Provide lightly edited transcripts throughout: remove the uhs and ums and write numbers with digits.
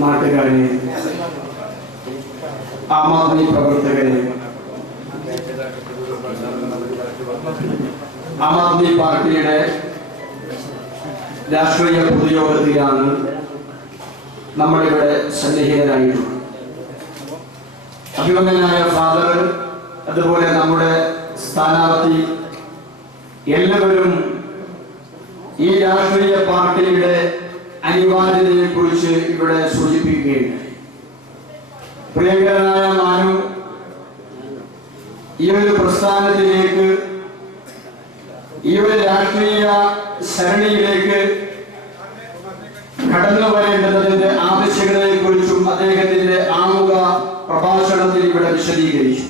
നാട്ടുകാരെ, ആം ആദ്മി പ്രവർത്തകരെ, ആം ആദ്മി പാർട്ടിയുടെ രാഷ്ട്രീയ പൊതുയോഗത്തിലാണ് നമ്മളിവിടെ സന്നിഹിതരായിട്ടുള്ളത്. അഭിമന്യനായ ഫാദർ, അതുപോലെ നമ്മുടെ സ്ഥാനാർത്ഥി, എല്ലാവരും ഈ രാഷ്ട്രീയ പാർട്ടിയുടെ അനിവാര്യതയെ കുറിച്ച് ഇവിടെ സൂചിപ്പിക്കുകയുണ്ടായി. പ്രിയങ്കരനായ മാനു ഈ ഒരു പ്രസ്ഥാനത്തിലേക്ക്, ഈ ഒരു രാഷ്ട്രീയ സരണിയിലേക്ക് കടന്നു വരേണ്ടതിന്റെ ആവശ്യകതയെ കുറിച്ചും അദ്ദേഹത്തിന്റെ ആമുഖ പ്രഭാഷണത്തിൽ ഇവിടെ വിശദീകരിച്ചു.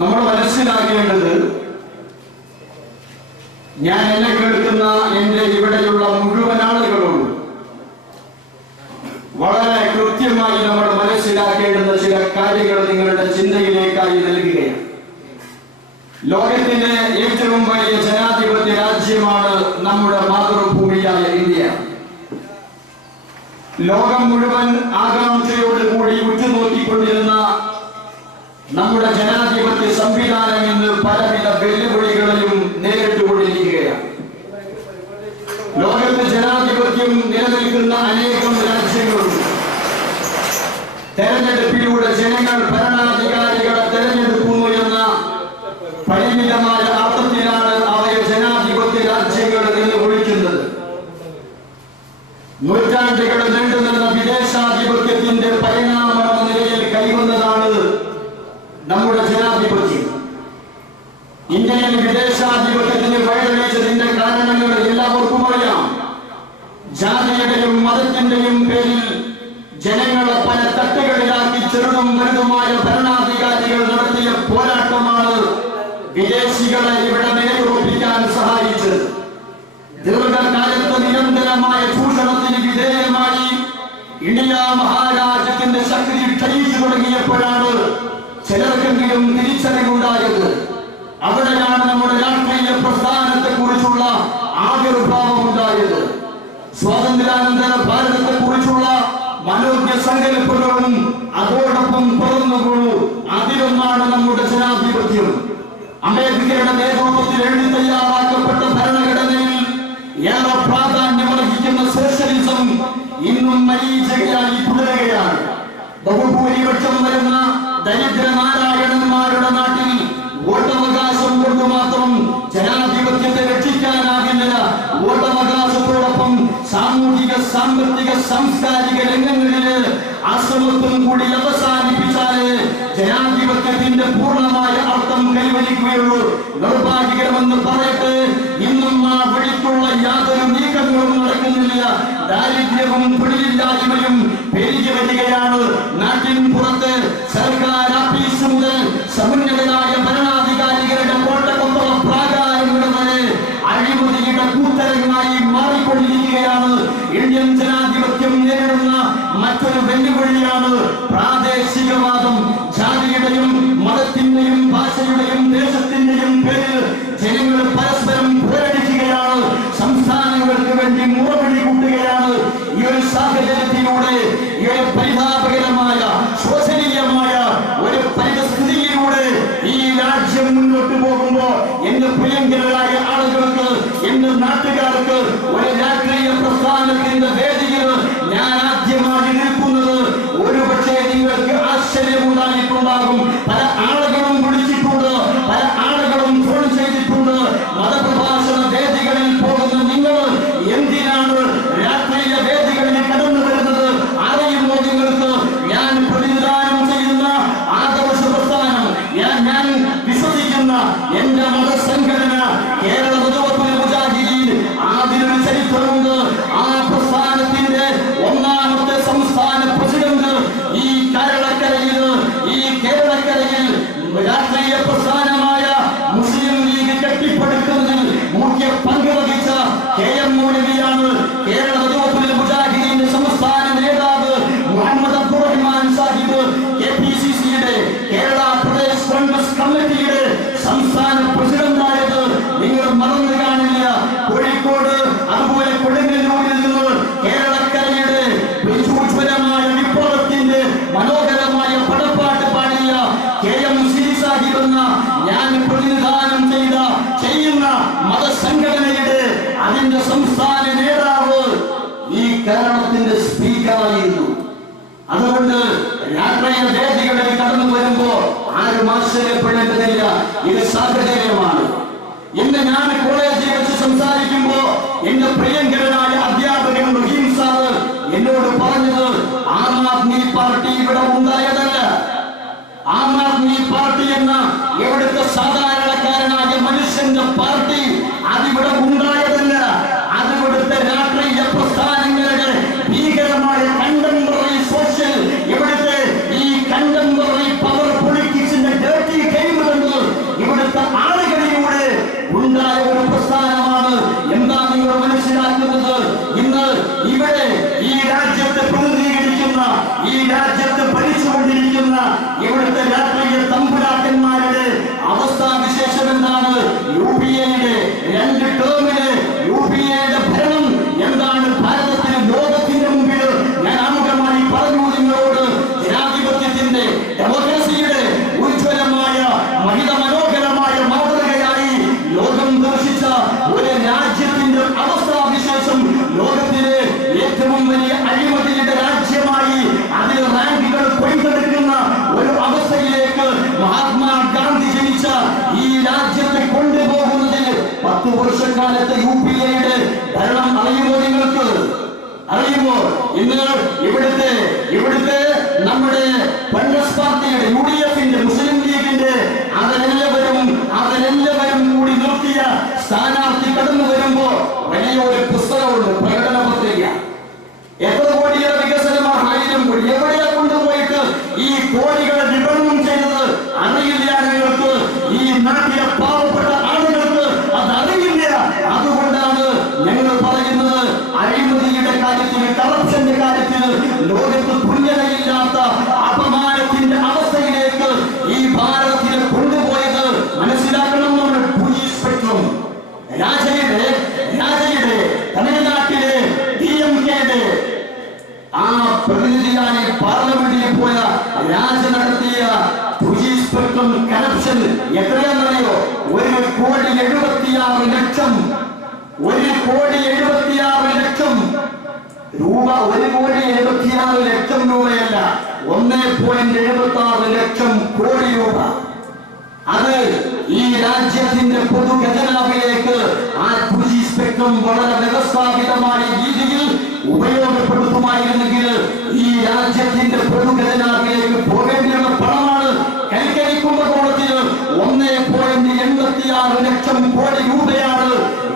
നമ്മൾ മനസ്സിലാക്കേണ്ടത്, ഞാൻ എന്നെ കേൾക്കുന്ന എന്റെ ഇവിടെയുള്ള മുഴുവൻ ആളുകളോടും വളരെ കൃത്യമായി നമ്മൾ മനസ്സിലാക്കേണ്ടുന്ന ചില കാര്യങ്ങൾ നിങ്ങളുടെ ചിന്തയിലേക്കായി നൽകുകയാണ്. ലോകത്തിന്റെ ഏറ്റവും വലിയ ജനാധിപത്യ രാജ്യമാണ് നമ്മുടെ മാതൃഭൂമിയായ ഇന്ത്യ. ലോകം മുഴുവൻ ആകാംക്ഷയോടുകൂടി ഉറ്റുനോക്കിക്കൊണ്ടിരുന്ന നമ്മുടെ ജനാധിപത്യ സംവിധാനം ഇന്ന് പലവിധ വെല്ലുവിളികളെയും നേരിട്ടുകൊണ്ടിരിക്കുകയാണ്. ലോകത്ത് ജനാധിപത്യം നിലനിൽക്കുന്ന അനേകം രാജ്യങ്ങളുണ്ട്. തെരഞ്ഞെടുപ്പിലൂടെ ജനങ്ങൾ ഭരണാധികാരികളെ തെരഞ്ഞെടുക്കുന്നു എന്ന പരിമിതമായ അർത്ഥത്തിലാണ് അവയെ ജനാധിപത്യ രാജ്യങ്ങൾ എന്ന് വിളിക്കുന്നത്. നൂറ്റാണ്ടുകൾ നീണ്ടുനിന്ന വിദേശാധിപത്യത്തിന്റെ പരിണാമ നിലയിൽ കൈവന്നതാണ് നമ്മുടെ ജനാധിപത്യം. ഇന്ത്യയിൽ വിദേശാധിപത്യത്തിന് വഴിതെളിച്ചതിന്റെ കാരണങ്ങൾ എല്ലാവർക്കും അറിയാം. ജാതിയുടെയും മതത്തിന്റെയും പേരിൽ ജനങ്ങളെ പല തട്ടുകളിലാക്കി ചെറുതും വലുതുമായ ഭരണാധികാരികൾ നടത്തിയ പോരാട്ടമാണ് വിദേശികളെ ഇവിടെ നിലയുറപ്പിക്കാൻ സഹായിച്ചത്. ദീർഘകാലത്ത് നിരന്തരമായ ചൂഷണത്തിന് വിധേയമായി ഇന്ത്യ മഹാരാജ്യത്തിന്റെ ശക്തി ക്ഷയിച്ചു തുടങ്ങിയപ്പോഴാണ് ചിലർക്കെങ്കിലും തിരിച്ചറിവുണ്ടായത്. അവിടെയാണ് നമ്മുടെ രാഷ്ട്രീയ പ്രസ്ഥാനത്തെ കുറിച്ചുള്ള ആവിർഭാവം ഉണ്ടായത്. സ്വാതന്ത്ര്യാനന്തര ഭാരതത്തെ കുറിച്ചുള്ള മനോജ്ഞ സങ്കല്പങ്ങളും അതോടൊപ്പം തുറന്നുകൊള്ളു. അതിലൊന്നാണ് നമ്മുടെ ജനാധിപത്യം. അംബേദ്കറുടെ നേതൃത്വത്തിൽ എഴുതി തയ്യാറാക്കപ്പെട്ട ഭരണഘടനയിൽ ഏറെ പ്രാധാന്യമർഹിക്കുന്ന സോഷ്യലിസം ഇന്നും മരീചികയായി തുടരുകയാണ്. ബഹുഭൂരിപക്ഷം വരുന്ന ദരിദ്ര നാരായണന്മാരുടെ നാട്ടിൽ വോട്ടവകാശം കൊണ്ട് മാത്രം ജനാധിപത്യത്തെ രക്ഷിക്കാനാകില്ല. വോട്ടവകാശത്തോടൊപ്പം സാമൂഹിക, സാമ്പത്തിക, സാംസ്കാരിക രംഗങ്ങളില് അസമത്വം കൂടി അവസാനിപ്പിച്ചാല് ജനാധിപത്യത്തിന്റെ പൂർണ്ണമായ അർത്ഥം കൈവരിക്കുകയുള്ളൂ. നിർഭാഗ്യകരമെന്ന് പറയട്ടെ, ഇന്നും ആ വഴിക്കുള്ള യാതൊരു നീക്കങ്ങളും നടക്കുന്നില്ല. ദാരിദ്ര്യവും തൊഴിലില്ലായ്മയും പെരുകി വരികയാണ്. നാട്ടിൻ പുറത്ത് സർക്കാർ ആഫീസ് മുതൽ സമുന്നതരായ ഭരണാധികാരികളുടെ കോട്ടക്കൊത്തുള്ള പ്രാകാരങ്ങളുടെ വരെ അഴിമതിയുടെ കൂത്തരങ്ങായി മാറിക്കൊണ്ടിരിക്കുകയാണ്. ഇന്ത്യൻ ജനാധിപത്യം നേരിടുന്ന മറ്റൊരു വെല്ലുവിളിയാണ് പ്രാദേശികവാദം. ജാതിയുടെയും മതത്തിന്റെയും ഭാഷയുടെയും ദേശത്തിന്റെയും പേരിൽ ജനങ്ങൾ പരസ്പരം പോരടിക്കുകയാണ്. സംസ്ഥാനങ്ങൾക്ക് വേണ്ടി മുറവിളി കൂട്ടുകയാണ്. ഈ ഒരു സാഹചര്യത്തിലൂടെ, ഈ ഒരു പരിതാപകരമായ ശോചനീയമായ ഒരു പരിസ്ഥിതിയിലൂടെ ഈ രാജ്യം മുന്നോട്ട് പോകുമ്പോ എന്റെ പ്രിയങ്കരായ ആളുകൾക്ക്, എന്റെ നാട്ടുകാർക്ക് ഒരു രാഷ്ട്രീയ പ്രസ്ഥാനത്തിന്റെ വേദിയിൽ ഞാൻ ആദ്യമായി നിൽക്കുന്നത് ഒരുപക്ഷെ നിങ്ങൾക്ക് ആശ്ചര്യമുണ്ടായിട്ടുണ്ടാകും. പല ആളുകളും വിളിച്ചിട്ടുണ്ട്, പല കോൺഗ്രസിന്റെ സംസ്ഥാന നേതാവ് ഈ കേരളത്തിന്റെ സ്പീക്കറായിരുന്നു. അതുകൊണ്ട് രാഷ്ട്രീയ വേദികളിൽ കടന്നു വരുമ്പോ ആരും ആശ്ചര്യപ്പെടേണ്ടതില്ല. ഇത് സാഹചര്യമാണ്. ഇന്ന് ഞാൻ കോളേജിൽ വെച്ച് സംസാരിക്കുമ്പോ എന്റെ പ്രിയങ്കരനായ അധ്യാപകൻ റഹീം സാറ് എന്നോട് പറഞ്ഞത് ആം ആദ്മി പാർട്ടി ഇവിടെ ഉണ്ടായതല്ല. ആം ആദ്മി പാർട്ടി എന്ന ഇവിടുത്തെ സാധാരണക്കാരനായ മനുഷ്യന്റെ പാർട്ടി അതിവിടെ ഉണ്ടായതല്ല. അതിവിടുത്തെ രാഷ്ട്രീയ പ്രസ്ഥാനങ്ങളുടെ ഭീകരമായ കണ്ടംപററി സോഷ്യൽ ഇവിടുത്തെ ഈ കണ്ടംപററി പവർ പൊളിറ്റിക്സിന്റെ ഡേർട്ടി ഗെയിമുകൾ ഇവിടുത്തെ ആളുകളിലൂടെ ഉണ്ടായ ഒരു പ്രസ്ഥാനമാണ്. എന്താ നിങ്ങൾ മനസ്സിലാക്കുന്നത്? ഇന്ന് ഇവിടെ ഈ രാജ്യത്തെ പ്രതിനിധീകരിക്കുന്ന, ഈ രാജ്യത്തെ ഭരിച്ചുകൊണ്ടിരിക്കുന്ന ഇവിടുത്തെ രാഷ്ട്രീയ തമ്പുരാക്കന്മാരുടെ അവസ്ഥാവിശേഷം എന്താണ്? UPA-യുടെ 2 ടേമില് UPA-യുടെ ഭരണം എന്താണ് ഭാരതത്തിന് ലോകത്തിന്റെ മുമ്പിൽ ഞാൻ ആമുഖമായി പറഞ്ഞു നിങ്ങളോട്. ജനാധിപത്യത്തിന്റെ, ഡെമോക്രസിയുടെ ഉജ്ജ്വലമായ മഹിത മനോഹരമായ മാതൃകയായി ലോകം ദർശിച്ച ഒരു രാജ്യത്തിന്റെ അവസ്ഥാവിശേഷം ലോകത്തിലെ ഏറ്റവും വലിയ അഴിമതിയുടെ രാജ്യമായി അതിൽ റാങ്കുകൾ കൊയ്തെടുക്കുന്ന ഒരു അവസ്ഥയിലേക്ക് മഹാത്മാഗാന്ധി ജനിച്ച ഈ രാജ്യത്തെ കൊണ്ടുപോകുന്നതിന് 10 വർഷക്കാലത്തെ UPA-യുടെ ഭരണം അറിയുമോ നിങ്ങൾക്ക്? അറിയുമോ? ഇന്ന് ഇവിടുത്തെ നമ്മുടെ കോൺഗ്രസ് പാർട്ടിയുടെ, UDF-ന്റെ, മുസ്ലിം ലീഗിന്റെ അവരെല്ലാവരും കൂടി നിർത്തിയ സ്ഥാനാർത്ഥി കടന്നു വരുമ്പോ വലിയൊരു പുസ്തകമുണ്ട്, പ്രകടന പത്രിക. എത്ര കോടിയുടെ വികസനമാണ്? 1000 കോടി. എവിടെയാ കൊണ്ടുപോയിട്ട് ഈ കോടികളെ വിപണനം ചെയ്തത് അറിയില്ല നിങ്ങൾക്ക്. ഈ നാട്ടിലെ പാവപ്പെട്ട ആളുകൾക്ക് അതറിയില്ല. അതുകൊണ്ടാണ് ഞങ്ങൾ പറയുന്നത് അഴിമതിയുടെ കാര്യത്തിൽ, കറപ്ഷന്റെ കാര്യത്തിൽ ലോകത്ത് തുല്യതയില്ലാത്ത അപമാനത്തിന്റെ അവസ്ഥയിലേക്ക് ഈ ഭാരതത്തിനെ കൊണ്ടുപോയത് മനസ്സിലാക്കണം. നമ്മൾ ഭൂരിപക്ഷം രാജയുടെ തമിഴ്നാട്ടിലെ DMK-യുടെ ആ പ്രതിനിധിയായി പാർലമെന്റിൽ പോയ രാജ നടത്തിയ ഭൂരിപക്ഷം കറപ്ഷൻ എത്രയാണെന്നറിയോ? 1,76,00,000 രൂപ. 1,76,00,000 രൂപയല്ല, 1.76 ലക്ഷം കോടി രൂപ. അത് ഈ രാജ്യത്തിന്റെ പൊതുഖജനാവിലേക്ക് ആ ഭൂരിപക്ഷം വളരെ വ്യവസ്ഥാപിതമായ രീതിയിൽ ഉപയോഗപ്പെടുത്തുമായിരുന്നെങ്കിൽ ഈ രാജ്യത്തിന്റെ പൊതുഖജനാവിലേക്ക് പോകേണ്ടിയുള്ള പണമാണ് കൈക്കരി കുംഭകോണത്തിന് 1.86 ലക്ഷം കോടി രൂപയാണ്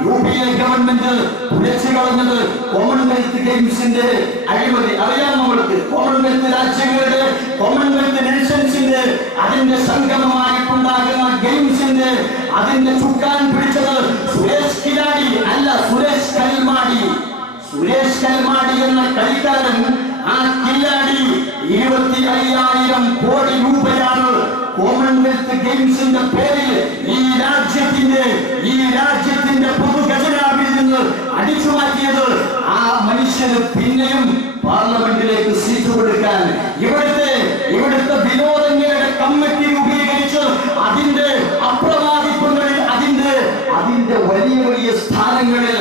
UPA ഗവൺമെന്റ് തുലച്ചു കളഞ്ഞത്. കോമൺവെൽത്ത് ഗെയിംസിന്റെ അഴിമതി അറിയാം നമ്മൾക്ക്. കോമൺവെൽത്ത് രാജ്യങ്ങളുടെ, കോമൺവെൽത്ത് നേഷൻസിന്റെ അതിന്റെ സംഗമമായിട്ടുണ്ടാകുന്ന ഗെയിംസിന്റെ അതിന്റെ ചുക്കാൻ പിടിച്ചത് സുരേഷ് കിലാടി അല്ല, സുരേഷ് കൽമാടി. സുരേഷ് കൽമാടി എന്ന കളിക്കാരൻ, ആ കില്ലാടി 25,000 കോടി രൂപയാണ് കോമൺവെൽത്ത് ഗെയിംസിന്റെ പേരിൽ ഈ രാജ്യത്തിന്റെ പൊതുഖജനാവിൽ നിന്ന് അടിച്ചു മാറ്റിയത്. ആ മനുഷ്യന് പിന്നെയും പാർലമെന്റിലേക്ക് സീറ്റ് കൊടുക്കാൻ ഇവിടുത്തെ വിനോദങ്ങളുടെ കമ്മിറ്റി രൂപീകരിച്ച് അതിന്റെ അപ്രമാദിത്വങ്ങളിൽ അതിന്റെ വലിയ സ്ഥാനങ്ങളിൽ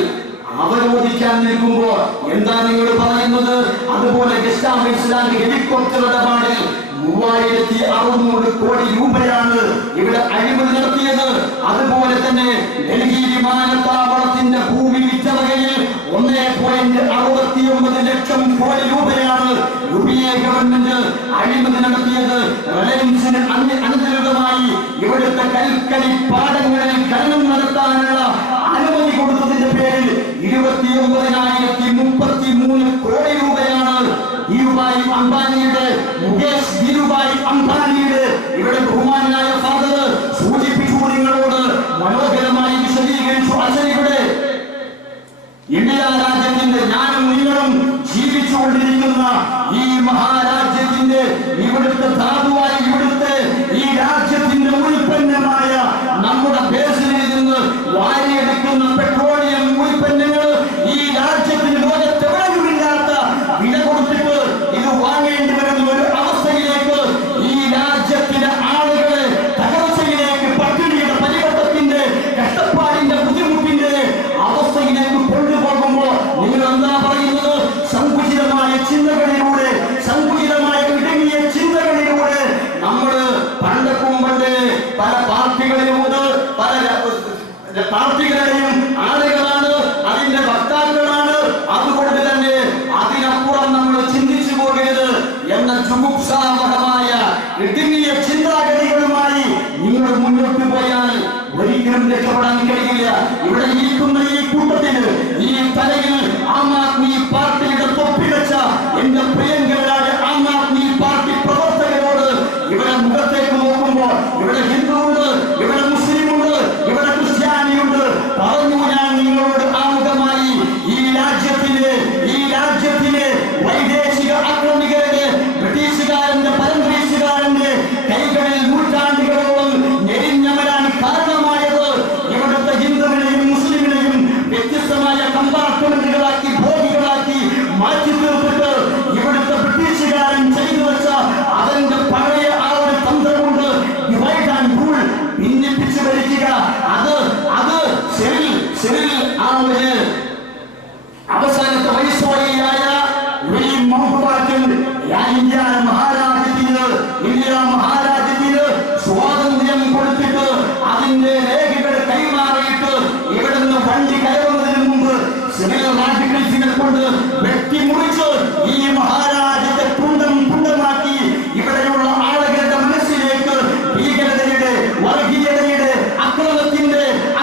അവരോധിക്കാൻ നിൽക്കുമ്പോ എന്താ നിങ്ങൾ പറയുന്നത്? അതുപോലെ ഗസ്റ്റ് ഹൗസിലാൻഡ് ഹെലികോപ്റ്റർ ഇടപാടിൽ 3,600 കോടി രൂപയാണ് ഇവിടെ അഴിമതി നടത്തിയത്. അതുപോലെ തന്നെ ഡൽഹി വിമാനത്താവളത്തിന്റെ ഭൂമി വിറ്റവകയിൽ 1.69 ലക്ഷം കോടി രൂപയാണ് UPA ഗവൺമെന്റ് അഴിമതി നടത്തിയത്. റിലയൻസിന് അനുസൃതമായി ഇവിടുത്തെ കൽക്കരി പാടങ്ങളിൽ ഖനനം നടത്താനുള്ള അനുമതി കൊടുത്തതിന്റെ പേരിൽ 29,033 കോടി രൂപയാണ് ധീരുഭായ് അംബാനിയുടെ, മുകേഷ് ധീരുഭായ് അംബാനിയുടെ ഇവിടെ ബഹുമാനായ ഫാദർ സൂചിപ്പിച്ചു, നിങ്ങളോട് മനോഹരമായി വിശദീകരിച്ചു. അച്ഛനിവിടെ ഇന്ത്യ രാജ്യത്തിന്റെ, ഞാനും നിങ്ങളും ജീവിച്ചുകൊണ്ടിരിക്കുന്ന ഈ മഹാരാജ്യത്തിന്റെ ഇവിടുത്തെ ധാതുവായി ഇവിടുത്തെ ഈ രാജ്യത്തിന്റെ ഉൽപ്പന്നമായ നമ്മുടെ ബേസിലിൽ നിന്ന് വാരിയെടുക്കുന്ന പെട്രോളിയം ഉൽപ്പന്നങ്ങൾ ഈ രാജ്യത്തിന് ലോകത്തെവിടെയുമില്ലാത്ത വില കൊടുത്തിട്ട് ഇത് വാങ്ങേണ്ടി വരുന്ന ഒരു അവസ്ഥയിലേക്ക് ഈ രാജ്യത്തിലെ ആളുകളെ തകർച്ചയിലേക്ക്, പട്ടിണിയുടെ, പരിവർത്തത്തിന്റെ, കഷ്ടപ്പാടിന്റെ, ബുദ്ധിമുട്ടിന്റെ അവസ്ഥയിലേക്ക് കൊണ്ടു പാർട്ടികളുടെയും ആളുകളാണ്, അതിന്റെ വക്താക്കളാണ്. അതുകൊണ്ട് തന്നെ അതിനപ്പുറം നമ്മൾ ചിന്തിച്ചു പോകരുത് എന്ന ജുഗുപ്സാവഹമായ ഇടുങ്ങിയ ചിന്താഗതികളുമായി നിങ്ങൾ മുന്നോട്ട് പോയാൽ ഒരിക്കലും രക്ഷപ്പെടാൻ കഴിയില്ല. ഇവിടെ ഇരിക്കുന്ന ഈ കൂട്ടത്തിന്, ഈ തലയിൽ ആം ആദ്മി പാർട്ടിയുടെ തൊപ്പി വെച്ച എന്റെ പ്രിയങ്കരായ ആം ആദ്മി പാർട്ടി പ്രവർത്തകരോട് ഇവിടെ മുഖത്തേക്ക് നോക്കുമ്പോൾ ഇവിടെ ഹിന്ദുവുണ്ട്, ഇവിടെ മുസ്ലിമുണ്ട്, ഇവിടെ ക്രിസ്ത്യാനിയുണ്ട്. പറഞ്ഞു ഞാൻ നിങ്ങളോട് ആമുഖമായി, ഈ രാജ്യത്തിലെ വൈദേശിക ആക്രമികളുടെ ബ്രിട്ടീഷുകാരന്റെ പരബ്രിട്ടീഷുകാരന്റെ കൈകളിൽ നൂറ്റാണ്ടുകളോളം ഞെരിഞ്ഞമരാൻ കാരണമായത് ഇവിടുത്തെ ഹിന്ദുവിനെയും മുസ്ലിമിനെയും വ്യത്യസ്തമായ കമ്പാർട്ട്മെന്റുകളാക്കി ഭോഗികളാക്കി മാറ്റി തീർത്തിട്ട് ഇവിടുത്തെ ബ്രിട്ടീഷുകാരൻ ചെയ്തു വെച്ച അതിന്റെ പഴയ ആ ഒരു തന്ത്രമുണ്ട്, ഡിവൈഡ് ആൻഡ് റൂൾ, ഭിന്നിപ്പിച്ചു ഭരിക്കുക. അത് ശരി ആ ഒരു അവസാനത്തെ വൈസ്രോയിയായ ഇന്ത്യ മഹാരാജ്യത്തിന് സ്വാതന്ത്ര്യം കൊടുത്തിട്ട് അതിന്റെ രേഖകൾ കൈമാറിയിട്ട് ഇവിടുന്ന് വണ്ടി കയറുന്നതിന് മുമ്പ് സിവിൽ റാഡിക്കൽസിനെ കൊണ്ട് വെട്ടിമുറിച്ച് ഈ മഹാരാജ്യത്തെ തുണ്ടമാക്കി ഇവിടെയുള്ള ആളുകളുടെ മനസ്സിലേക്ക് ഭീകരതയുടെ, വർഗീയതയുടെ,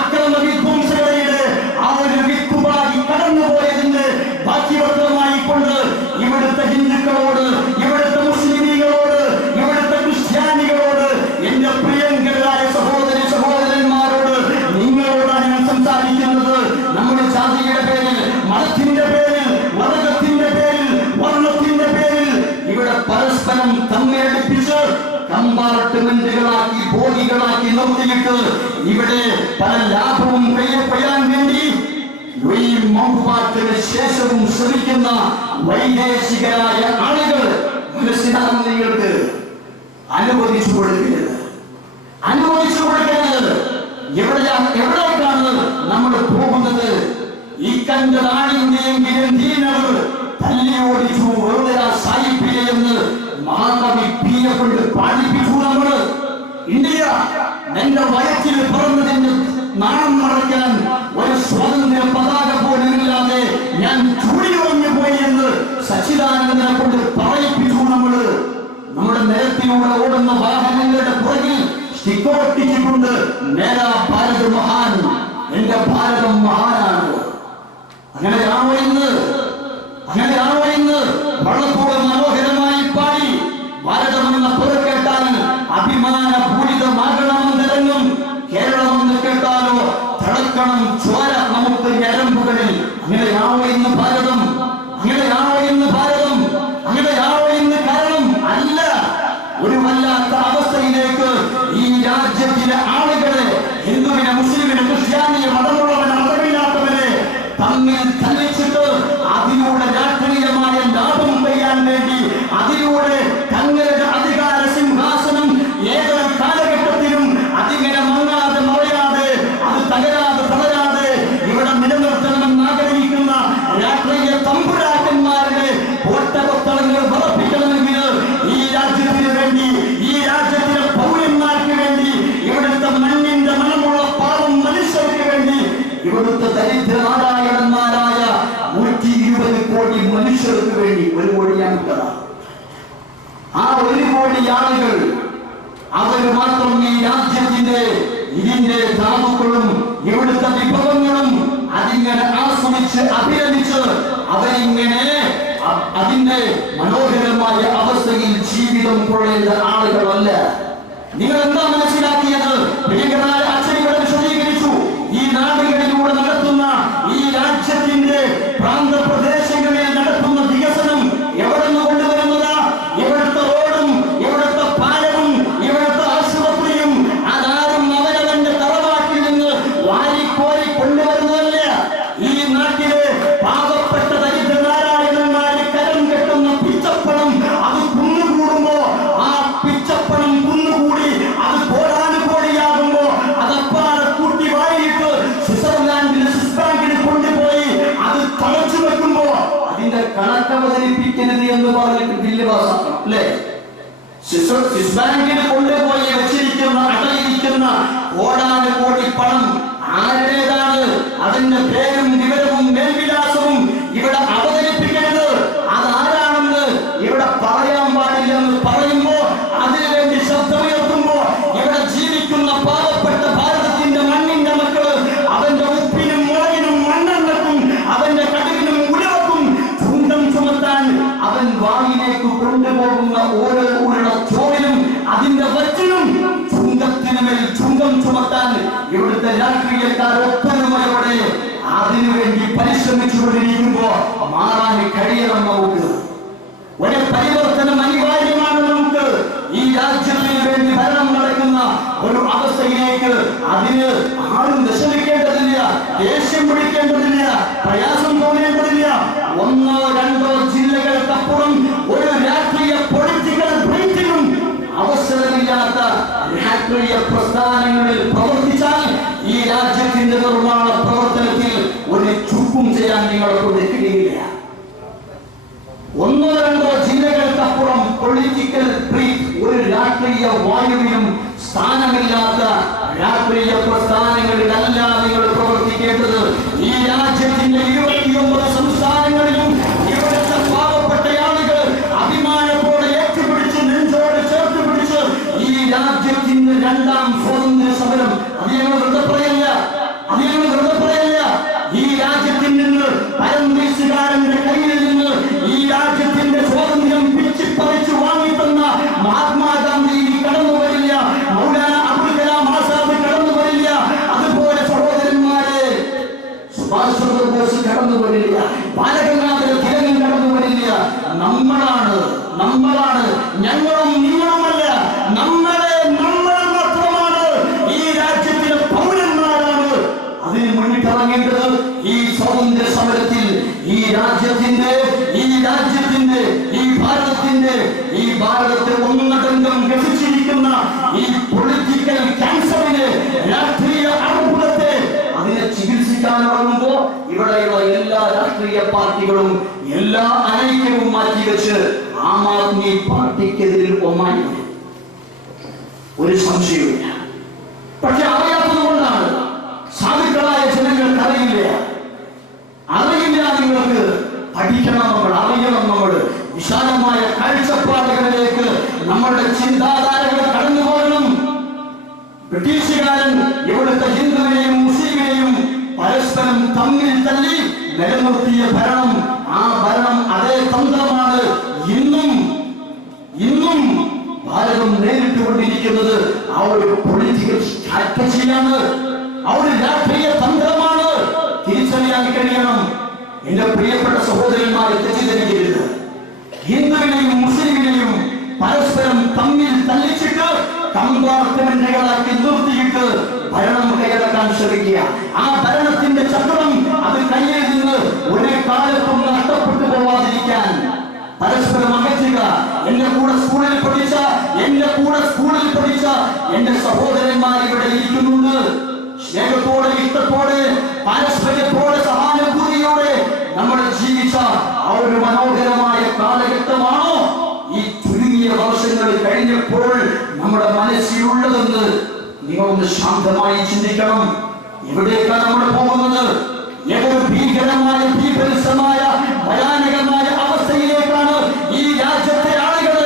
അക്രമ വിധ്വംസതയുടെ ആ ഒരു വിത്തുപാടി കടന്നുപോയതിന്റെ ബാക്കിപത്രമായി കൊണ്ട് ഇവിടുത്തെ ഹിന്ദുക്കളോട്, ഇവിടുത്തെ മുസ്ലിമീങ്ങളോട്, ഇവിടുത്തെ ക്രിസ്ത്യാനികളോട്, എന്റെ പ്രിയങ്കരായ സഹോദരന്മാരോട്, നിങ്ങളോടാണ് ഞാൻ സംസാരിക്കുന്നത്. നമ്മുടെ ജാതിയുടെ പേരിൽ, മതത്തിന്റെ പേരിൽ, വർഗത്തിന്റെ പേരിൽ, വർണ്ണത്തിന്റെ പേരിൽ ഇവിടെ പരസ്പരം തമ്മിലടിപ്പിച്ച് കമ്പാർട്ട്മെന്റുകളാക്കി ഭോഗികളാക്കി നിർത്തിയിട്ട് ഇവിടെ പല ലാഭവും കയ്യെപ്പയാൻ വേണ്ടി മൗപാറ്റിന് ശേഷവും ശ്രമിക്കുന്ന വൈദേശികരായ ആളുകൾ മനസ്സിലാകുന്ന നിങ്ങൾക്ക് അനുവദിച്ചു കൊടുക്കരുത്. എവിടേക്കാണ് നമ്മൾ പോകുന്നത്? ഈ കണ്ടതാണിന്റെയെങ്കിലും ദീനവർ തല്ലി ഓടിച്ചു വെറുതെ സായിപ്പിലെ എന്ന് മഹാകവി പിയെ കൊണ്ട് പാടിപ്പിച്ചു. നമ്മള് ഇന്ത്യ എന്റെ വയറ്റിൽ പിറന്നതിന് നാണം മറയ്ക്കാൻ ഒരു സ്വാതന്ത്ര്യ പതാക പോലുമില്ലാതെ ഞാൻ ചൂടിയൊഴിഞ്ഞു പോയി എന്ന് സച്ചിദാനന്ദനെ കൊണ്ട് പറയിപ്പിച്ചു. നമ്മുടെ നിരത്തിലൂടെ ഓടുന്ന വാഹനങ്ങളുടെ പുറകിൽ സ്റ്റിക്കോട്ടിച്ചിട്ടുണ്ട്, മേരാ ഭാരത് മഹാൻ, എന്റെ ഭാരതം മഹാനാണ്. അങ്ങനെയാണോ ഇന്ന് വള്ളത്തോട് മനോഹരമായി പാടി ഭാരതമെന്ന പുറ കേട്ടാൽ അഭിമാനപൂരിതമാകണമെന്നില്ലെന്നും കേരളമെന്ന് കേട്ടാലോ തിളക്കണം ചോര നമുക്ക് ഞരമ്പുകളിൽ. അങ്ങനെയാണോ ഇന്ന് ഭാരതം? കാരണം അല്ല. ഒരു വല്ലാത്ത അവസ്ഥയിലേക്ക് ഈ രാജ്യത്തിലെ ആളുകളെ, ഹിന്ദുവിനെ, മുസ്ലിമിനെ, ക്രിസ്ത്യാനിയെ, മതമുള്ളവനെ, മതമില്ലാത്തവനെ തമ്മിൽ തല്ലിച്ചിട്ട് അതിലൂടെ രാഷ്ട്രീയമായ ലാഭം ചെയ്യാൻ വേണ്ടി, അതിലൂടെ തങ്ങളുടെ അധികാര സിംഹാസനം ഏതൊരു കാലഘട്ടത്തിലും അതിങ്ങനെ മങ്ങാതെ മറയാതെ, അത് തളരാതെ ഇവിടെ നിലനിർത്തണമെന്ന് ആഗ്രഹിക്കുന്ന രാഷ്ട്രീയ തമ്പുരാക്കന്മാരുടെ കോട്ടകൊത്തളങ്ങൾ ഉറപ്പിക്കണമെങ്കിൽ ഈ രാജ്യത്തിന് വേണ്ടി, ഈ രാജ്യത്തിലെ പൗരന്മാർക്ക് വേണ്ടി, ഇവിടുത്തെ മണ്ണിന്റെ മണമുള്ള പാവം മനുഷ്യർക്ക് വേണ്ടി, ഇവിടുത്തെ ദരിദ്ര നാരായണന്മാരായ 120 കോടി മനുഷ്യർക്ക് വേണ്ടി 1 കോടിയാണ് കിട്ടുക. ആ 1 കോടി ആളുകൾ അവർ മാത്രം ഈ രാജ്യത്തിന്റെ ഇതിന്റെ ധാതുക്കളും ഇവിടുത്തെ വിഭവങ്ങളും അതിങ്ങനെ ആസ്വദിച്ച് അഭിനന്ദിച്ച് അവരിങ്ങനെ അതിന്റെ മനോഹരമായ അവസ്ഥയിൽ ജീവിതം കൊള്ളേണ്ട ആളുകളല്ല. നിങ്ങൾ എന്താ മനസ്സിലാക്കിയത്? പ്രിയങ്കരായ അച്ഛനിവിടെ വിശദീകരിച്ചു. ഈ നാടുകളിലൂടെ നടത്തുന്ന, ഈ രാജ്യത്തിന്റെ പ്രാന്തപ്രദേശങ്ങളിൽ നടത്തുന്ന വികസനം എവിടെ നിന്ന് കൊണ്ടുവരുന്നതാ? ഇവിടുത്തെ റോഡും, ഇവിടുത്തെ പാലവും, ഇവിടുത്തെ ആശുപത്രിയും അതാരും അവരവന്റെ തറവാട്ടിൽ നിന്ന് വാരിക്കോരി കൊണ്ടുവരുന്നതല്ല. ഈ നാട്ടിലെ പാവപ്പെട്ട ദരിദ്ര നാരായണന്മാര് കരം കെട്ടുന്ന പിച്ചപ്പണം അത് കുന്നുകൂടുമ്പോ, ആ പിച്ചപ്പണം കുന്നുകൂടി അത് കോടാനുകോടിയാകുമ്പോ അതപ്പാടെ കൂട്ടി വാരിയിട്ട് സ്വിറ്റ്സർലാൻഡിൽ സ്വിസ് ബാങ്കിൽ കൊണ്ടുപോയി അത് തളച്ചു വെക്കുമ്പോ അതിന്റെ കണക്കവതരിപ്പിക്കരുത് എന്ന് പറഞ്ഞിട്ട് ബില്ല് പാസ്സാക്കണം അല്ലേ? സ്വിസ് ബാങ്കിൽ കൊണ്ടുപോയി വെച്ചിരിക്കുന്ന അടയിരിക്കുന്ന കോടാനുകോടി പണം ആരുടേതാണ്, അതിന്റെ പേരും വിവരവും മേൽവിലാസവും ഇവിടെ അവതരിപ്പിക്കരുത്. അതാരാണെന്ന് ഇവിടെ പറയാൻ പാടില്ലെന്ന് പറയുമ്പോ, അതിനുവേണ്ടി ശബ്ദമുയർത്തുമ്പോ, ഇവിടെ ജീവിക്കുന്ന പാവപ്പെട്ട ഭാരതത്തിന്റെ മണ്ണിന്റെ മക്കള് അവന്റെ ഉപ്പിനും മുളകിനും മണ്ണെണ്ണക്കും അവന്റെ കടുകിനും ഉലവക്കും ചുണ്ടം ചുമത്താൻ അവൻ വായിലേക്ക് കൊണ്ടുപോകുന്ന ഓരോ ഉരുള ചോറിനും അതിന്റെ വച്ചിനും ചുണ്ടത്തിനുമേൽ ചുണ്ടം ചുമത്താൻ ഇവിടുത്തെ രാഷ്ട്രീയക്കാർ ഒത്തൊരുമയോടെ അതിനുവേണ്ടി പരിശ്രമിച്ചുകൊണ്ടിരിക്കുമ്പോ മാറാൻ കഴിയണം. നമുക്ക് ഒരു പരിവർത്തനം അനിവാര്യമാണ്. നമുക്ക് ഈ രാജ്യത്തിന് വേണ്ടി ഭരണം നടക്കുന്ന ഒരു അവസ്ഥയിലേക്ക് അതിന് ആരും വിഷമിക്കേണ്ടതില്ല, ദേഷ്യം പിടിക്കേണ്ടതില്ല, പ്രയാസം തോന്നേണ്ടതില്ല. ഒന്നോ രണ്ടോ ജില്ലകൾക്കപ്പുറം ഒരു രാഷ്ട്രീയ പൊളിറ്റിക്കൽ ബ്രീത്തിനും അവസരമില്ലാത്ത രാഷ്ട്രീയ പ്രസ്ഥാനങ്ങളിൽ പ്രവർത്തിച്ചാൽ ഈ രാജ്യത്തിന്റെ നിർമ്മാണ പ്രവർത്തനത്തിൽ ഒരു ചുക്കും ചെയ്യാൻ നിങ്ങളെ കൊണ്ട് കഴിയില്ല. ഒന്നോ രണ്ടോ ജില്ലകൾക്കപ്പുറം പൊളിറ്റിക്കൽ ബ്രീത്ത് ഒരു രാഷ്ട്രീയ വായുവിനും സ്ഥാനമില്ലാത്ത രാഷ്ട്രീയ പ്രസ്ഥാനങ്ങളിലല്ല നിങ്ങൾ പ്രവർത്തിക്കേണ്ടത്. ഈ രാജ്യത്തിന്റെ 29 സംസ്ഥാനങ്ങളിലും ഇവിടുത്തെ പാവപ്പെട്ട ആളുകൾ അഭിമാനത്തോടെ ഏറ്റുപിടിച്ച് നെഞ്ചോട് ചേർത്ത് പിടിച്ച് ഈ രാജ്യത്തിന്റെ രണ്ടാം സ്വാതന്ത്ര്യ സമരം അത് ഞങ്ങൾ വെറുതെ പറയല്ല, ഈ രാജ്യത്തിൽ നിന്ന് പരംവീശുകാരന്റെ കയ്യിൽ നിന്ന് ഈ രാജ്യത്തിന്റെ സ്വാതന്ത്ര്യം പിച്ചിപ്പറിച്ചു വാങ്ങിത്തന്ന മഹാത്മാഗാന്ധി കടന്നു വരില്ല, മൗലാന അബുൽ കലാം ആസാദ് കടന്നു വരില്ല, അതുപോലെ സഹോദരന്മാരെ സുഭാഷ് ചന്ദ്രബോസ് കടന്നു വരില്ല, ബാലഗംഗാധര തിലകൻ കടന്നു വരില്ല. നമ്മളാണ് ഞങ്ങളും നിങ്ങളുമല്ല, നമ്മൾ മാത്രമാണ് ഈ രാജ്യത്തിലെ പൗരന്മാരാണ് അതിന് മുന്നിട്ടിറങ്ങേണ്ടത്. ഈ സ്വാതന്ത്ര്യ സമരത്തിൽ ഈ രാജ്യത്തിന്റെ ഈ ഭാരതത്തെ ഒന്നടങ്കം ഗമിച്ചിരിക്കുന്ന ഈ പൊളിറ്റിക്കൽ ക്യാൻസറിനെ, രാഷ്ട്രീയ അർബുദത്തെ അതിനെ ചികിത്സിക്കാനിറങ്ങുമ്പോ ഇവിടെയുള്ള എല്ലാ രാഷ്ട്രീയ പാർട്ടികളും എല്ലാ അനൈക്യവും മാറ്റിവെച്ച് ആം ആദ്മി പാർട്ടിക്കെതിരിൽ ഒന്നായി ഒരു സംശയമില്ല. പക്ഷെ അറിയാത്തത് കൊണ്ടാണ് സാധുക്കളായ ജനങ്ങൾക്ക് അറിയില്ല. നിങ്ങൾക്ക് പഠിക്കണം, അറിയണം. നമ്മൾ വിശാലമായ കാഴ്ചപ്പാടുകളിലേക്ക് നമ്മളുടെ ചിന്താധാരകൾ കടന്നു പോകണം. ബ്രിട്ടീഷുകാരൻ ഇവിടുത്തെ ഹിന്ദുവിനെയും മുസ്ലിമിനെയും പരസ്പരം തമ്മിൽ തല്ലി നിലനിർത്തിയ ഭരണം, ആ ഭരണം അതേ തന്ത്രമാണ് ഇന്നും ഭാരതം നേരിട്ടുകൊണ്ടിരിക്കുന്നത്. ആ ഒരു പൊളിറ്റിക്കൽ സ്ട്രാറ്റജിയാണ്, ആ ഒരു രാഷ്ട്രീയ തന്ത്രമാണ്. തിരിച്ചറിയാൻ കഴിയണം. എന്റെ പ്രിയപ്പെട്ട സഹോദരന്മാരെ, തെറ്റിദ്ധരിക്കരുത്. ഹിന്ദുവിനെയും മുസ്ലിമിനെയും പരസ്പരം തമ്മിൽ തല്ലിച്ചിട്ട് കമ്പാർട്ട്മെന്റുകളാക്കി നിർത്തിയിട്ട് ഭരണം കൈയടക്കാൻ ശ്രമിക്കുക. ആ ഭരണത്തിന്റെ ചക്രം അത് കയ്യിൽ നിന്ന് ഒരു കാലത്തും നഷ്ടപ്പെട്ടു പോവാതിരിക്കാൻ പരസ്പരം അകറ്റുക. എന്റെ കൂടെ സ്കൂളിൽ പഠിച്ച എന്റെ സഹോദരന്മാർ ഇവിടെ ഇരിക്കുന്നുണ്ട്. സ്നേഹത്തോടെ, ഇഷ്ടത്തോടെ, പാരസ്പര്യത്തോടെ, സഹാനുഭൂതിയോടെ നമ്മൾ ജീവിച്ച ആ ഒരു മനോഹരമായ കാലഘട്ടമാണോ ഈ ചുരുങ്ങിയ വർഷങ്ങൾ കഴിഞ്ഞപ്പോൾ നമ്മുടെ മനസ്സിലുള്ളതെന്ന് നിങ്ങളൊന്ന് ശാന്തമായി ചിന്തിക്കണം. എവിടേക്കാണ് നമ്മൾ പോകുന്നത്? ഏതൊരു ഭീകരമായ, ഭീഭത്സമായ, ഭയാനകമായ അവസ്ഥയിലേക്കാണ് ഈ രാജ്യത്തെ ആളുകൾ,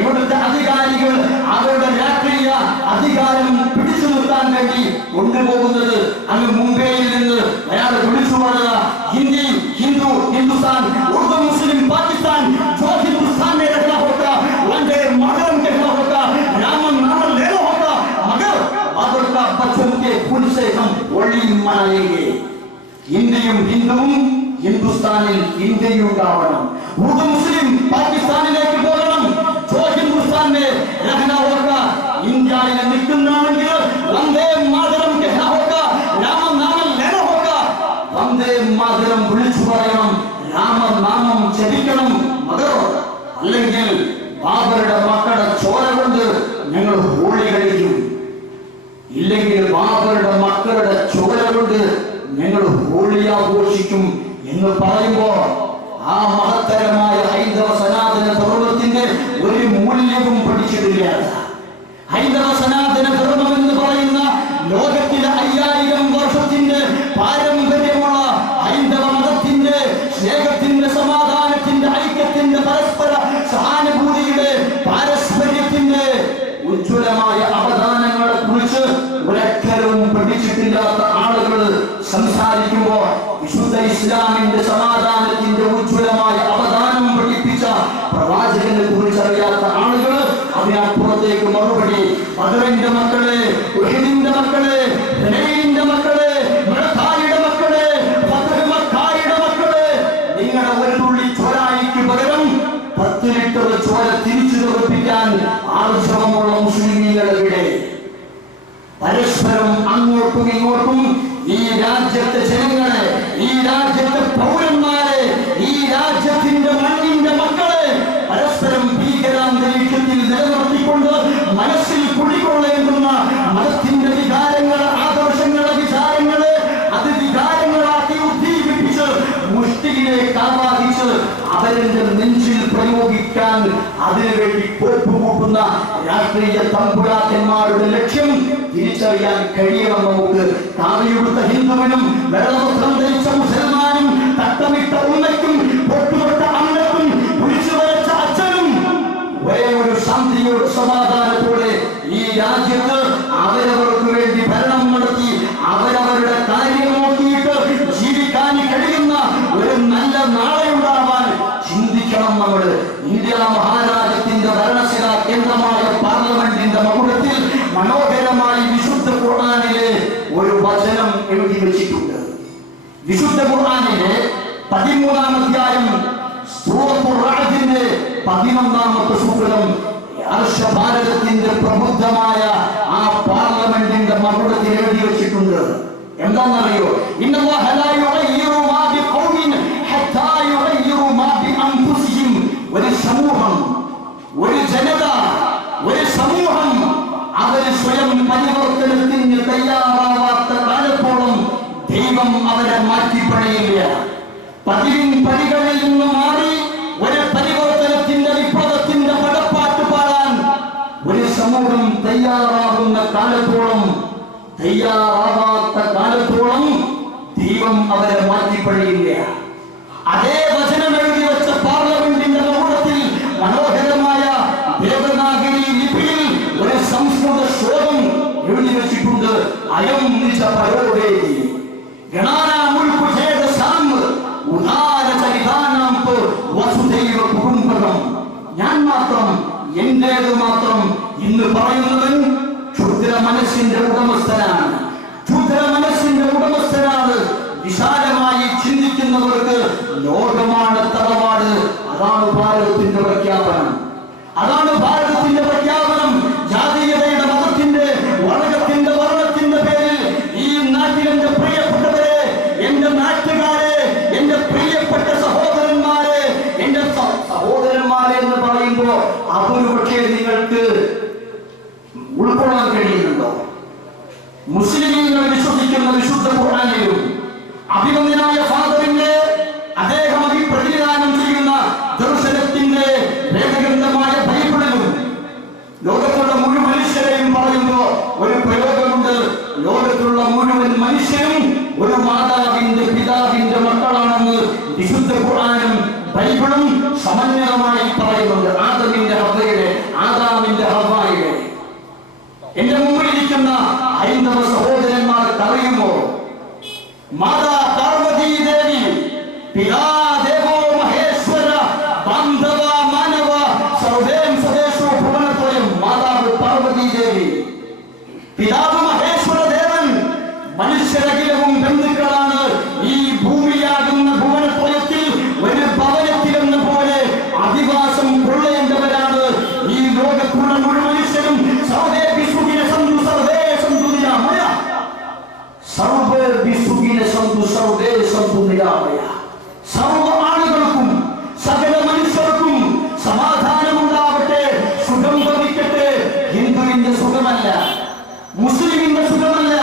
ഇവിടുത്തെ അധികാരികൾ അവരുടെ രാഷ്ട്രീയ അധികാരം പിടിച്ചു നിർത്താൻ വേണ്ടി കൊണ്ടുപോകുന്നത്? അങ്ങ് മുംബൈയിൽ നിന്ന് അയാൾ വിളിച്ചു പറയുക, ഹിന്ദി, ഹിന്ദു, ഹിന്ദുസ്ഥാൻ, ഉർദു, മുസ്ലിം, പാകിസ്ഥാൻ, जो हिंदुस्तान में रहना होगा, वंदे मातरम कहना होगा, राम नाम लेना होगा, मगर बाबर का बच्चों के खून से हम होली मनाएंगे. ഇന്ത്യയും ഹിന്ദുവും ഹിന്ദുസ്ഥാനിൽ ഇന്ത്യയും ഉണ്ടാവണം. ഉർദു മുസ്ലിം പാകിസ്ഥാനിലേക്ക് പോകണം. जो हिंदुस्तान में रहना होगा, ഇന്ത്യയിൽ നിൽക്കുന്നാണെങ്കിൽ വന്ദേ മാതരം कहना होगा, രാമനാമം लेना होगा, വന്ദേ മാതരം വിളിച്ചു പറയണം, രാമനാമം ജപിക്കണം. മകരോ അല്ലെങ്കിൽ ബാബറുടെ മക്കളുടെ ചോര കൊണ്ട് ഞങ്ങൾ ഹോളി കഴിക്കും, ഇല്ലെങ്കിൽ ബാബറുടെ മക്കളുടെ ചോര കൊണ്ട് ഞങ്ങൾ ഹോളി ആഘോഷിക്കും എന്ന് പറയുമ്പോ ആ മഹത്തരമായ ഹൈന്ദവ സനാതന ധർമ്മത്തിന്റെ ഒരു മൂല്യവും പഠിച്ചിട്ടില്ല. ഹൈന്ദവ സനാതന ധർമ്മം എന്ന് പറയുന്ന ലോകത്തിലെ 5000 വർഷത്തിൽ പ്രവാചകനെ കുറിച്ച് അറിയാത്ത ആളുകൾ അതിനപ്പുറത്തേക്ക് മറുപടി ബദറിന്റെ മക്കളെ, ഉഹദിന്റെ മക്കളെ, ഹുനൈനിന്റെ മക്കളെ, മഅഖായുടെ മക്കളെ, ഫത്ഹ് മക്കായുടെ മക്കളെ, നിങ്ങളുടെ ഒരു തുള്ളി ചോരായിക്ക് പകരം 10 ലിറ്റർ ചോര തിരിച്ചു തെറിപ്പിക്കാൻ ആവശ്യമുള്ള മുസ്ലിമീങ്ങളുടെ പരസ്പരം അങ്ങോട്ടും ഇങ്ങോട്ടും ഈ രാജ്യത്തെ ജനങ്ങളെ, ഈ രാജ്യത്തെ പൗരന്മാരെ, ഈ രാജ്യത്തിന്റെ മണ്ണിന്റെ മക്കളെ പരസ്പരം ഭീകരാന്തരീക്ഷത്തിൽ നിലനിർത്തിക്കൊണ്ട് മനസ്സിൽ കുടികൊള്ളേണ്ടുന്ന മതത്തിന്റെ വികാരങ്ങൾ, ആദർശങ്ങളെ, വിചാരങ്ങളെ അത് വികാരങ്ങളാക്കി ഉദ്ദീപിപ്പിച്ച് മുഷ്ടിയിലേക്ക് ആവാഹിച്ച് അവരുടെ നെഞ്ചിൽ പ്രയോഗിക്കാൻ അതിനുവേണ്ടി കോപ്പുകൂട്ടുന്ന രാഷ്ട്രീയ തമ്പുരാക്കന്മാരുടെ ലക്ഷ്യം തിരിച്ചറിയാൻ കഴിയണം നമുക്ക്. കാവിയെടുത്ത ഹിന്ദുവിനും വെള്ളവസ്ത്രം ധരിച്ച മുസൽമാനും തട്ടമിട്ട ഉമ്മയ്ക്കും പൊട്ടുതൊട്ട അമ്മയ്ക്കും കുരിശു വരച്ച അച്ഛനും ഒരേ ഒരു ശാന്തിയോട് സമാധാനത്തോടെ ഈ രാജ്യത്ത് അവരവർക്ക് വേണ്ടി ഭരണം നടത്തി അവരവരുടെ കാര്യം നോക്കിയിട്ട് ജീവിക്കാൻ കഴിയുന്ന ഒരു നല്ല നാളെ ഉണ്ടാവാൻ ചിന്തിക്കണം നമ്മൾ. ഇന്ത്യ മഹാരാജ്യത്തിന്റെ ഭരണശിലാ കേന്ദ്രമായ പാർലമെന്റിന്റെ മകുടത്തിൽ മനോഹരമായി വിശുദ്ധ ഖുർആനിലെ ഒരു വചനം എഴുതി വെച്ചിട്ടുണ്ട്. വിശുദ്ധ ഖുർആനിലെ 13-ാം അധ്യായം സൂറത്തുർ റഅദിന്റെ 11-ാമത്തെ സൂക്തം ഭാരതത്തിന്റെ പ്രബുദ്ധമായ ആ പാർലമെന്റിന്റെ മകുടത്തിൽ എഴുതി വെച്ചിട്ടുണ്ട്. എന്താണെന്നറിയോ? ഇന്നല്ലാഹ ലാ യുഗയ്യിറു മാ ബിഖൗമിൻ ഹത്താ യുഗയ്യിറു മാ ബിഅൻഫുസിഹിം. ഒരു സമൂഹം, ഒരു ജനത, ഒരു സമൂഹം അവര് സ്വയം പരിവർത്തനത്തിന് തയ്യാറാവാത്ത കാലത്തോളം ദൈവം അവരെ മാറ്റിപ്പണിയില്ല. പതിവിൻ പടികളിൽ നിന്ന് മാറി ഒരു പരിവർത്തനത്തിന്റെ വിപ്ലവത്തിന്റെ പടപ്പാട്ട് പാടാൻ ഒരു സമൂഹം തയ്യാറാവുന്ന കാലത്തോളം, തയ്യാറാവാത്ത കാലത്തോളം ദൈവം അവരെ മാറ്റിപ്പണിയില്ല. അതേ വചനം എഴുതി വെച്ച പാർലമെന്റിന്റെ മകുടത്തിൽ മനോഹരമായ ദേവനാഗരി ലിപിയിൽ ഒരു സംസ്കൃത ശ്ലോകം എഴുതി വെച്ചിട്ടുണ്ട്. അയം നിജ പരോവേദി ഗണാനാ മുൽക്കു ഛേദസാം ഉദാര ചരിതാനാം വസുദൈവ കുടുംബകം. ഞാൻ മാത്രം, എന്റേത് മാത്രം ഇന്ന് പറയുന്നവൻ ക്ഷുദ്ര മനസ്സിന്റെ ഉടമസ്ഥനാണ്. ക്ഷുദ്ര മനസ്സിന്റെ ഉടമസ്ഥനാണ്. വിശാലമായി ചിന്തിക്കുന്നവർക്ക് ലോകമാണ് തറവാട്. അതാണ് ഭാരതത്തിന്റെ പ്രഖ്യാപനം. അതാണ് ഭാരതത്തിന്റെ പ്രഖ്യാപനം. ജാതീയതയുടെ, മതത്തിന്റെ, വർഗത്തിന്റെ, വർണ്ണത്തിന്റെ പേരിൽ ഈ നാട്ടിലെന്റെ പ്രിയപ്പെട്ടവരെ, എന്റെ നാട്ടുകാരെ, എന്റെ പ്രിയപ്പെട്ട സഹോദരന്മാരെ, എന്റെ സഹോദരന്മാരെ എന്ന് പറയുമ്പോ അതൊരു പക്ഷേ നിങ്ങൾക്ക് ഉൾക്കൊള്ളാൻ കഴിയുന്നുണ്ടോ? മുസ്ലിമീങ്ങൾ വിശ്വസിക്കുന്ന വിശുദ്ധ ഖുർആനിലും അഭിമന്യനായ ഫാദറിന്റെ അദ്ദേഹം പ്രതിനിധാനം ചെയ്യുന്ന ദർശനത്തിന്റെ വേദഗ്രന്ഥമായ ബൈബിളിലും ലോകത്തുള്ള മുഴുവൻ മനുഷ്യരെയും പറയുമ്പോൾ ഒരു പ്രയോഗമുണ്ട്. ലോകത്തുള്ള മുഴുവൻ മനുഷ്യരും ഒരു മാതാവിന്റെ, പിതാവിന്റെ മക്കളാണെന്ന് വിശുദ്ധ ഖുർആനും ബൈബിളും സമന്വയമായി പറയുന്നുണ്ട്. ആദമിന്റെ ഹവ്വയുടെ. എന്റെ മുമ്പിലിരിക്കുന്ന ഹൈന്ദവ സഹോദരന്മാർക്ക് അറിയുമോ? മാതാ പാർവതി ദേവി, പിതാ ദേവോ മഹേശ്വര, ബാന്ധവ മാനവ സർവേം സദേശോ ഭുവനത്രയം. മാതാവ് പാർവതി ദേവി, പിതാവ് മഹേശ്വര ദേവൻ. മനുഷ്യരകിലവും ബന്ധുക്കളാണ്. ഈ ഭൂമിയാകുന്ന ഭുവനത്രയത്തിൽ ഒരു ഭവനത്തിലെന്ന പോലെ അധിവാസം കൊള്ളേണ്ടവരാണ് ഈ ലോകത്തുള്ള മുഴുവൻ മനുഷ്യരും. സർവേ ബിസുഖിന സന്തു സർവേ സന്തു നിരാമയ. സർവേ ബിസുഖിന സന്തു സർവേ സന്തു നിരാമയ. സർവ ആളുകൾക്കും സകല മനുഷ്യർക്കും സമാധാനമുണ്ടാവട്ടെ, സുഖം ഭവിക്കട്ടെ. ഹിന്ദുവിന്റെ സുഖമല്ല, മുസ്ലിമിന്റെ സുഖമല്ല,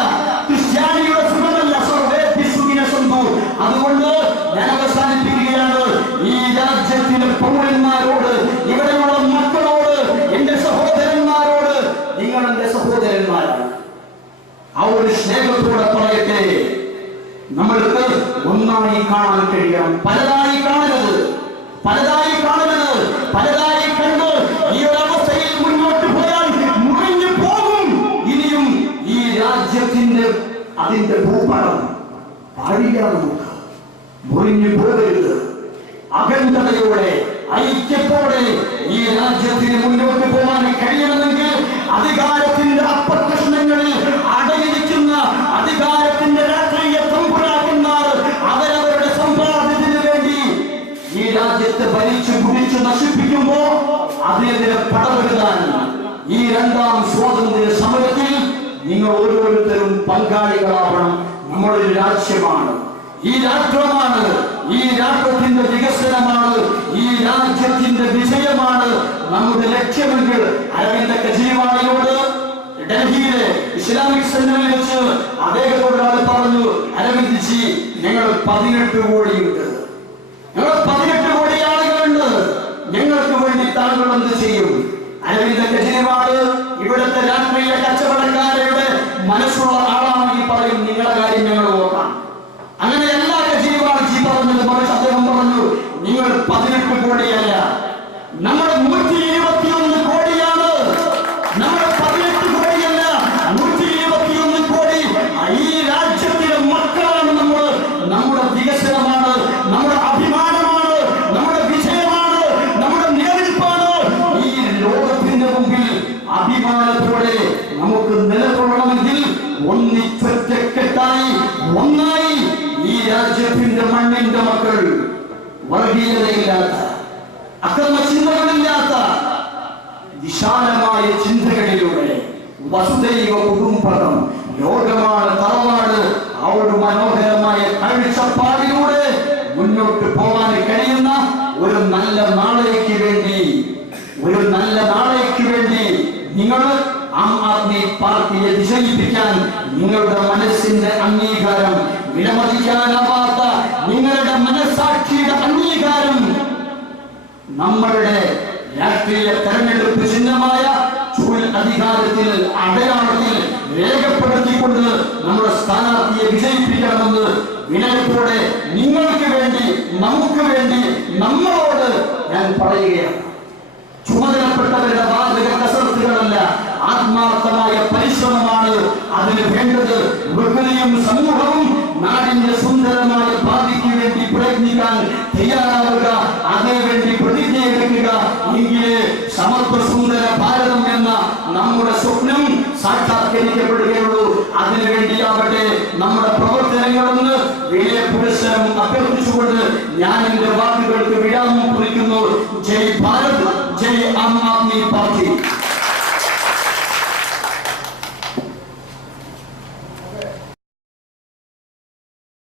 ക്രിസ്ത്യാനിയുടെ സുഖമല്ല. സർവേ ബിസുഖിന സന്തു. അതുകൊണ്ട് ഞാൻ അവസാനിപ്പിക്കുകയാണ്. ഈ രാജ്യത്തിലെ പൗരന്മാരോട്, ഇവിടെയുള്ള മക്കളോട്, എന്റെ സഹോദരന്മാരോട്, നിങ്ങൾ എന്റെ സഹോദരന്മാരാണ്. ആ ഒരു സ്നേഹത്തോടെ പറയട്ടെ, നമ്മൾക്ക് ഒന്നായി കാണാൻ കഴിയണം. പലതായി കാണരുത്, പലതായി കാണരുത്. പലതായി കണ്ട് ഈ ഒരു അവസ്ഥയിൽ മുന്നോട്ട് പോയാൽ മുറിഞ്ഞു പോകും. ഇനിയും ഈ രാജ്യത്തിന്റെ അതിന്റെ ഭൂപടം പാടിയാണ് നമുക്ക്. മുറിഞ്ഞു പോകരുത്. അഖണ്ഡതയോടെ ഐക്യത്തോടെ ഈ രാജ്യത്തിന് മുന്നോട്ട് പോകാൻ കഴിയണമെങ്കിൽ അധികാരത്തിന്റെ അപ്രശ്നങ്ങളിൽ അടയിരിക്കുന്ന അധികാരത്തിന്റെ രാഷ്ട്രീയ തമ്പുരാക്കന്മാർ അവരവരുടെ സമ്പാദ്യത്തിന് വേണ്ടി ഈ രാജ്യത്തെ ഭരിച്ചു കുടിച്ചു നശിപ്പിക്കുമ്പോ അതിനെതിരെ പടവെടുത്താൻ ഈ രണ്ടാം സ്വാതന്ത്ര്യ സമരത്തിൽ നിങ്ങൾ ഓരോരുത്തരും പങ്കാളികളാവണം. നമ്മുടെ രാജ്യമാണ്, ഈ രാഷ്ട്രമാണ്, ഈ രാഷ്ട്രത്തിന്റെ വികസനമാണ്, ഈ രാജ്യത്തിന്റെ വിജയമാണ് നമ്മുടെ ലക്ഷ്യമെങ്കിൽ അരവിന്ദ് കെജ്രിവാളിനോട് ഡൽഹിയിലെ ഇസ്ലാമിക് സെന്ററിൽ വെച്ച് അദ്ദേഹത്തോട് ഒരാൾ പറഞ്ഞു, അരവിന്ദ് ജി ഞങ്ങൾ 18 കോടിയുണ്ട്, ഞങ്ങൾ 18 കോടി ആളുകളുണ്ട്, ഞങ്ങൾക്ക് വേണ്ടി താങ്കൾ എന്ത് ചെയ്യും? അരവിന്ദ് കെജ്രിവാള് ഇവിടുത്തെ രാഷ്ട്രീയ കച്ചവടക്കാരുടെ മനസ്സുള്ള ആളാണെങ്കിൽ പറയും, നിങ്ങളുടെ കാര്യം ഞങ്ങൾ നോക്കാം. അങ്ങനെ എല്ലാ കെജ്രിവാൾ ജി പറഞ്ഞത് മറിച്ച് അദ്ദേഹം പറഞ്ഞു, നിങ്ങൾ 18 കോടിയല്ല, നമ്മൾ 121 കോടിയാണ്. നമ്മൾ 18 കോടിയല്ല, 121 കോടി. ഈ രാജ്യത്തിലെ മക്കളാണ് നമ്മൾ. നമ്മുടെ വികസനമാണ്, നമ്മുടെ അഭിമാനമാണ്, നമ്മുടെ വിജയമാണ്, നമ്മുടെ നിലനിൽപ്പാണ്. ഈ ലോകത്തിന്റെ മുമ്പിൽ അഭിമാനത്തോടെ നമുക്ക് നിലകൊള്ളണമെങ്കിൽ ഒന്നിച്ചൊറ്റക്കെട്ടായി ഒന്നായി ഈ രാജ്യത്തിന്റെ മണ്ണിന്റെ മക്കൾ വർഗീയതയില്ലാത്ത, അക്രമ ചിന്തകളില്ലാത്ത വിശാലമായ ചിന്തകളിലൂടെ വസുദൈവ കുടുംബം, ലോകമാണ് തറവാട്, ആ ഒരു മനോഹരമായ കാഴ്ചപ്പാടിലൂടെ മുന്നോട്ട് പോകാൻ കഴിയുന്ന ഒരു നല്ല നാളേക്ക് വേണ്ടി, ഒരു നല്ല നാളേക്ക് വേണ്ടി നിങ്ങൾ ആം ആദ്മി പാർട്ടിയെ വിജയിപ്പിക്കാൻ നിങ്ങളുടെ മനസ്സിന്റെ അംഗീകാരം, വിലമതിക്കാനാവാത്ത നിങ്ങളുടെ മനസ്സാക്ഷിയുടെ അംഗീകാരം നമ്മളുടെ രാഷ്ട്രീയ തെരഞ്ഞെടുപ്പ് ചിഹ്നമായ ചൂൽ അധികാരത്തിൽ അടയാളത്തിൽ രേഖപ്പെടുത്തിക്കൊണ്ട് നമ്മുടെ സ്ഥാനാർത്ഥിയെ വിജയിപ്പിക്കണമെന്ന് വിനയത്തോടെ നിങ്ങൾക്ക് വേണ്ടി, നമുക്ക് വേണ്ടി, നമ്മളോട് ഞാൻ പറയുകയാണ്. ചുമതലപ്പെട്ടവരുടെ വാചക കസർത്തുകളല്ല, ആത്മാർത്ഥമായ പരിശ്രമമാണ് അതിന് വേണ്ടത്. പ്രകൃതിയും സമൂഹവും നാടിന്റെ സുന്ദരമായ ഭാവിക്ക് വേണ്ടി പ്രയത്നിക്കാൻ തയ്യാറാവുക, അതിനുവേണ്ടി പ്രതിജ്ഞയെടുക്കുക. എങ്കിലേ സമത്വ സുന്ദര ഭാരതം എന്ന നമ്മുടെ സ്വപ്നം സാക്ഷാത്കരിക്കപ്പെടുകയുള്ളൂ. അതിനുവേണ്ടിയാവട്ടെ നമ്മുടെ പ്രവർത്തനങ്ങളെന്ന് വലിയ പുരസ്കാരം അഭ്യർത്ഥിച്ചുകൊണ്ട് ഞാൻ